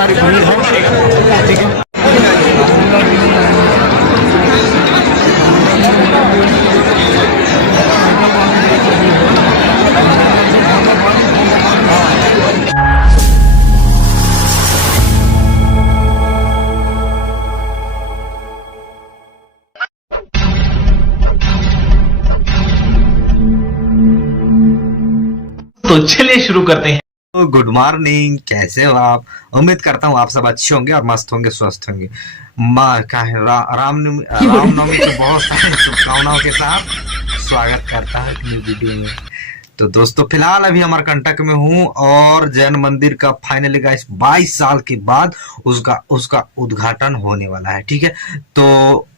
सारी भीड़ है, ठीक है। तो चलिए शुरू करते हैं। गुड मॉर्निंग, कैसे हो आप? उम्मीद करता हूँ आप सब अच्छे होंगे और मस्त होंगे, स्वस्थ होंगे। रामनवमी के बहुत सारी शुभकामनाओं के साथ स्वागत करता है अपनी वीडियो में। तो दोस्तों फिलहाल अभी अमरकंटक में हूँ और जैन मंदिर का फाइनली गाइस 22 साल के बाद उसका उद्घाटन होने वाला है, ठीक है। तो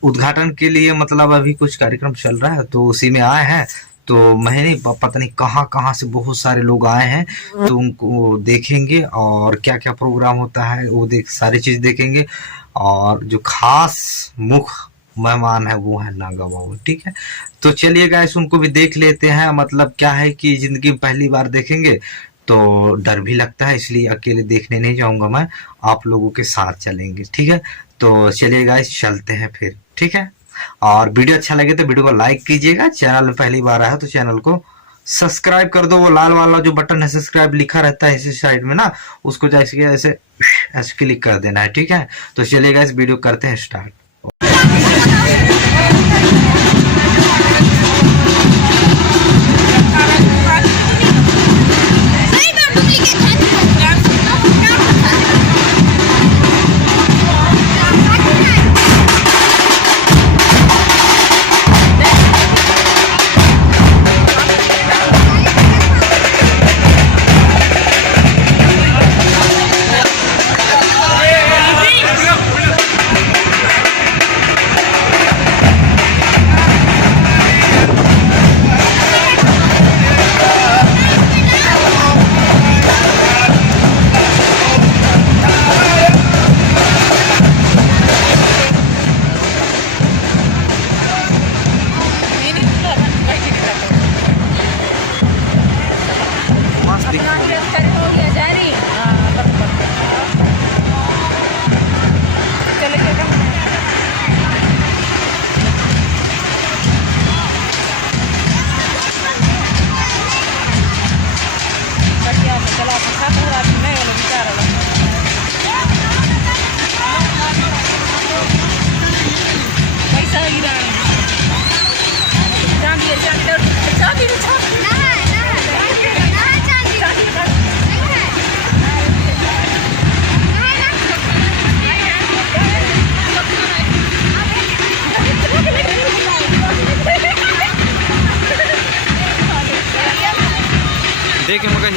उद्घाटन के लिए मतलब अभी कुछ कार्यक्रम चल रहा है तो उसी में आए हैं। तो मैंने पता नहीं कहाँ से बहुत सारे लोग आए हैं, तो उनको देखेंगे और क्या क्या प्रोग्राम होता है वो सारी चीज देखेंगे। और जो खास मुख्य मेहमान है वो है नागा बाबू, ठीक है। तो चलिए गाइस उनको भी देख लेते हैं। मतलब क्या है कि जिंदगी में पहली बार देखेंगे तो डर भी लगता है, इसलिए अकेले देखने नहीं जाऊंगा मैं, आप लोगों के साथ चलेंगे, ठीक है। तो चलिए गाइस चलते हैं फिर, ठीक है। और वीडियो अच्छा लगे तो वीडियो को लाइक कीजिएगा, चैनल में पहली बार आया तो चैनल को सब्सक्राइब कर दो। वो लाल वाला जो बटन है सब्सक्राइब लिखा रहता है इसी साइड में ना, उसको जैसे ऐसे ऐसे क्लिक कर देना है, ठीक है। तो चलिएगा इस वीडियो करते हैं स्टार्ट। देखे मगर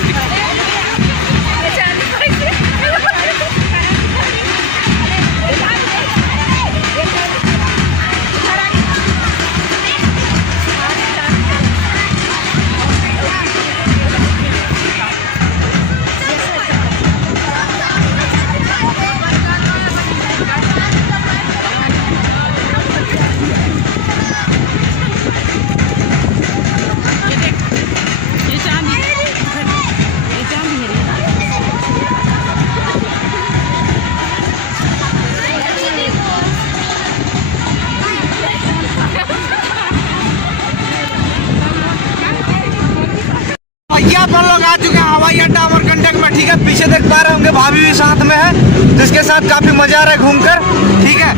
अपन लोग आ चुके हैं हवाई अड्डा अमरकंटक में, ठीक है। पीछे देख पा रहे होंगे भाभी भी साथ में है, जिसके साथ काफी मजा आ रहा है घूमकर, ठीक है।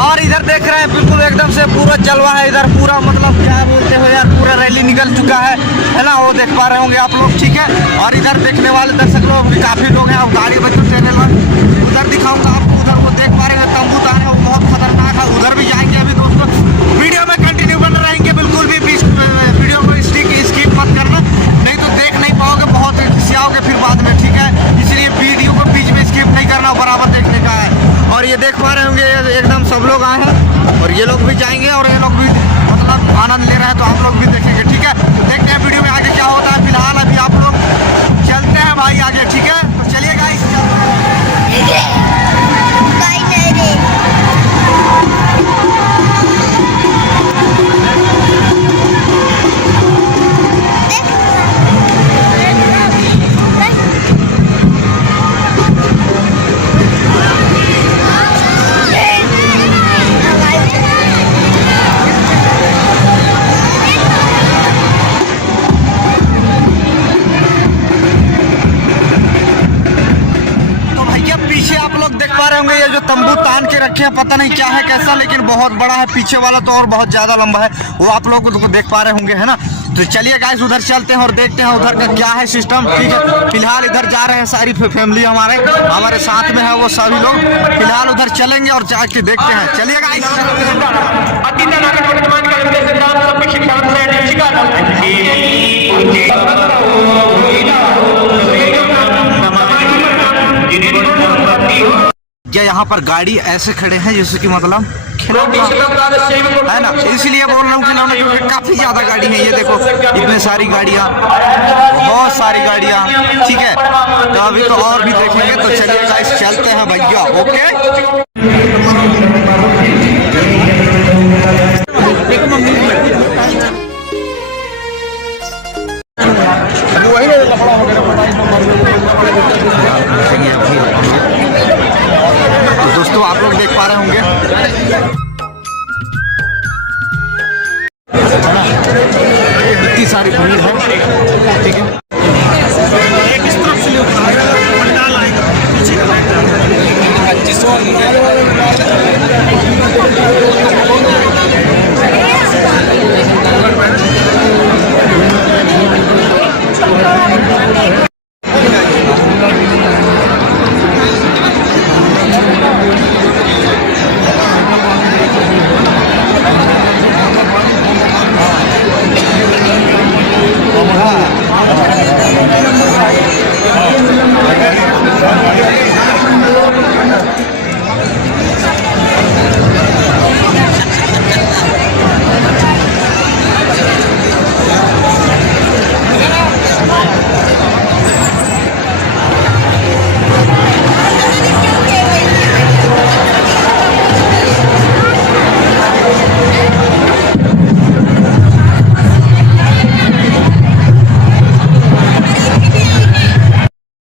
और इधर देख रहे हैं बिल्कुल एकदम से पूरा जलवा है इधर, पूरा मतलब क्या बोलते हो यार, पूरा रैली निकल चुका है ना, वो देख पा रहे होंगे आप लोग, ठीक है। और इधर देखने वाले दर्शक लोग भी काफी लोग हैं। गाड़ी बच्चों चैनल में उधर दिखाऊंगा आपको, उधर वो देख पा रहे हैं तंबू तारे, वो बहुत खतरनाक है, उधर भी जाएंगे। अभी दोस्तों वीडियो में कंटिन्यू बन रहेंगे, बिल्कुल भी वीडियो को स्किप मत करना, नहीं तो देख नहीं पाओगे, बहुत खिसियाओगे फिर बाद में, ठीक है। इसलिए वीडियो को बीच में स्किप नहीं करना, बराबर देखने का है। और ये देख पा रहे होंगे एकदम सब लोग आए हैं और ये लोग भी जाएंगे और ये लोग भी मतलब आनंद ले रहे हैं, तो हम लोग भी देखेंगे, ठीक है। तो देखते हैं वीडियो में आगे क्या होता है। फिलहाल अभी आप लोग चलते हैं भाई आगे, ठीक है। तो चलिए गाइस लोग देख पा रहे होंगे ये जो तंबू तान के रखे हैं, पता नहीं क्या है कैसा, लेकिन बहुत बड़ा है। पीछे वाला तो और बहुत ज्यादा लंबा है, वो आप लोग को देख पा रहे होंगे, है ना। तो चलिए गाइस उधर चलते हैं और देखते हैं उधर का क्या है सिस्टम। ठीक है, फिलहाल इधर जा रहे हैं, सारी फैमिली हमारे साथ में है, वो सभी लोग फिलहाल उधर चलेंगे और जाके देखते हैं। चलिए गाइस। क्या यहाँ पर गाड़ी ऐसे खड़े हैं जैसे कि मतलब है ना, इसलिए बोल रहा हूँ खिलौना, क्योंकि काफी ज्यादा गाड़ी है। ये देखो इतने सारी गाड़ियाँ, बहुत सारी गाड़ियाँ। ठीक है, तो अभी तो और भी देखेंगे, तो चलिए गाइस चलते हैं भैया। ओके, तो दोस्तों आप लोग देख पा रहे होंगे इतनी सारी भीड़ है। ठीक है,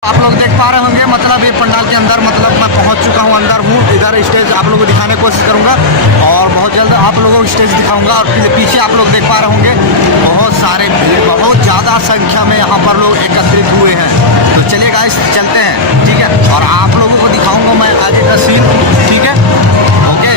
आप लोग देख पा रहे होंगे, मतलब ये पंडाल के अंदर, मतलब मैं पहुंच चुका हूं, अंदर हूं। इधर स्टेज आप लोगों को दिखाने की कोशिश करूंगा और बहुत जल्द आप लोगों को स्टेज दिखाऊंगा। और पीछे आप लोग देख पा रहे होंगे बहुत सारे, बहुत ज़्यादा संख्या में यहाँ पर लोग एकत्रित हुए हैं। तो चलिए गाइस चलते हैं। ठीक है, और आप लोगों को दिखाऊँगा मैं आगे का सीन। ठीक है, ओके।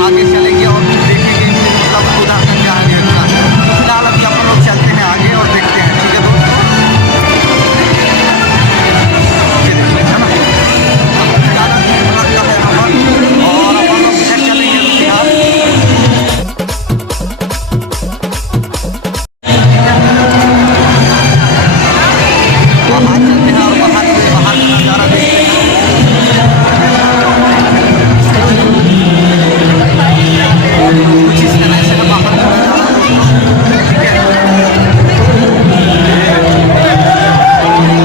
आगे चलेंगे और देखेंगे मतलब उधर का क्या है। फिलहाल अभी अपन लोग चलते हैं आगे और देखते हैं। ठीक है दोस्तों, है ना, ज़्यादा और अपन लोग इधर चलेंगे फिलहाल। बाहर चलते हैं और बाहर का नज़ारा देखते हैं। कुछ इस तरह से बाहर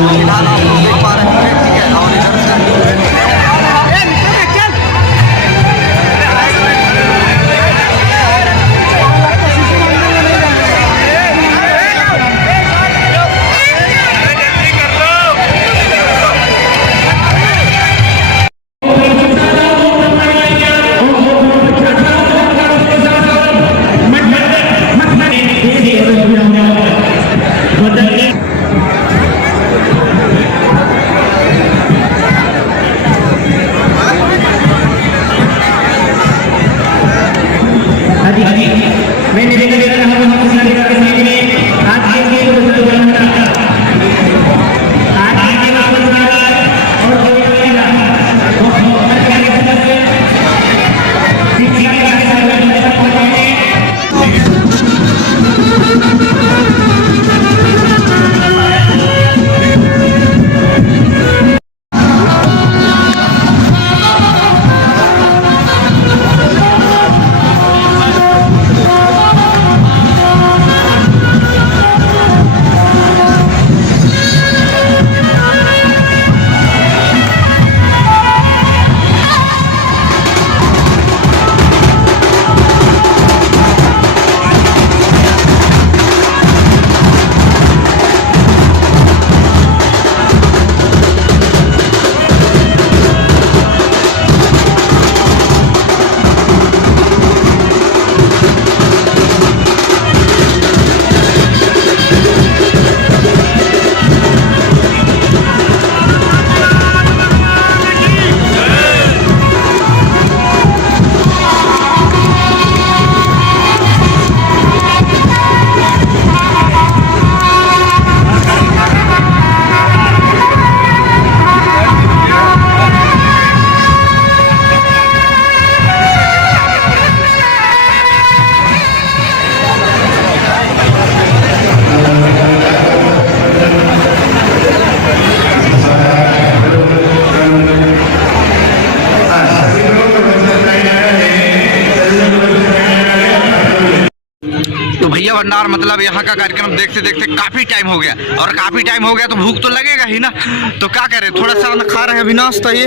फिलहाल आप लोग देख पा रहे हैं। ठीक है, और इधर भैया भंडार मतलब यहाँ का कार्यक्रम देखते देखते काफी टाइम हो गया, और काफी टाइम हो गया तो भूख तो लगेगा ही ना। तो क्या करें, थोड़ा सा खा रहे हैं अभी नाश्ता, ये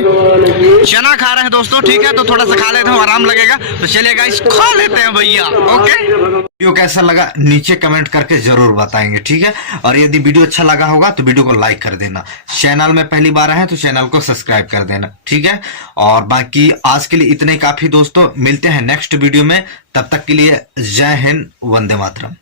चना खा रहे हैं दोस्तों, ठीक है। तो थोड़ा सा खा लेते हैं, आराम लगेगा। तो चलिए गाइस खा लेते हैं भैया। ओके, वीडियो कैसा लगा नीचे कमेंट करके जरूर बताएंगे, ठीक है। और यदि वीडियो अच्छा लगा होगा तो वीडियो को लाइक कर देना, चैनल में पहली बार आए हैं तो चैनल को सब्सक्राइब कर देना, ठीक है। और बाकी आज के लिए इतने काफी दोस्तों, मिलते हैं नेक्स्ट वीडियो में, तब तक के लिए जय हिंद, वंदे मातरम।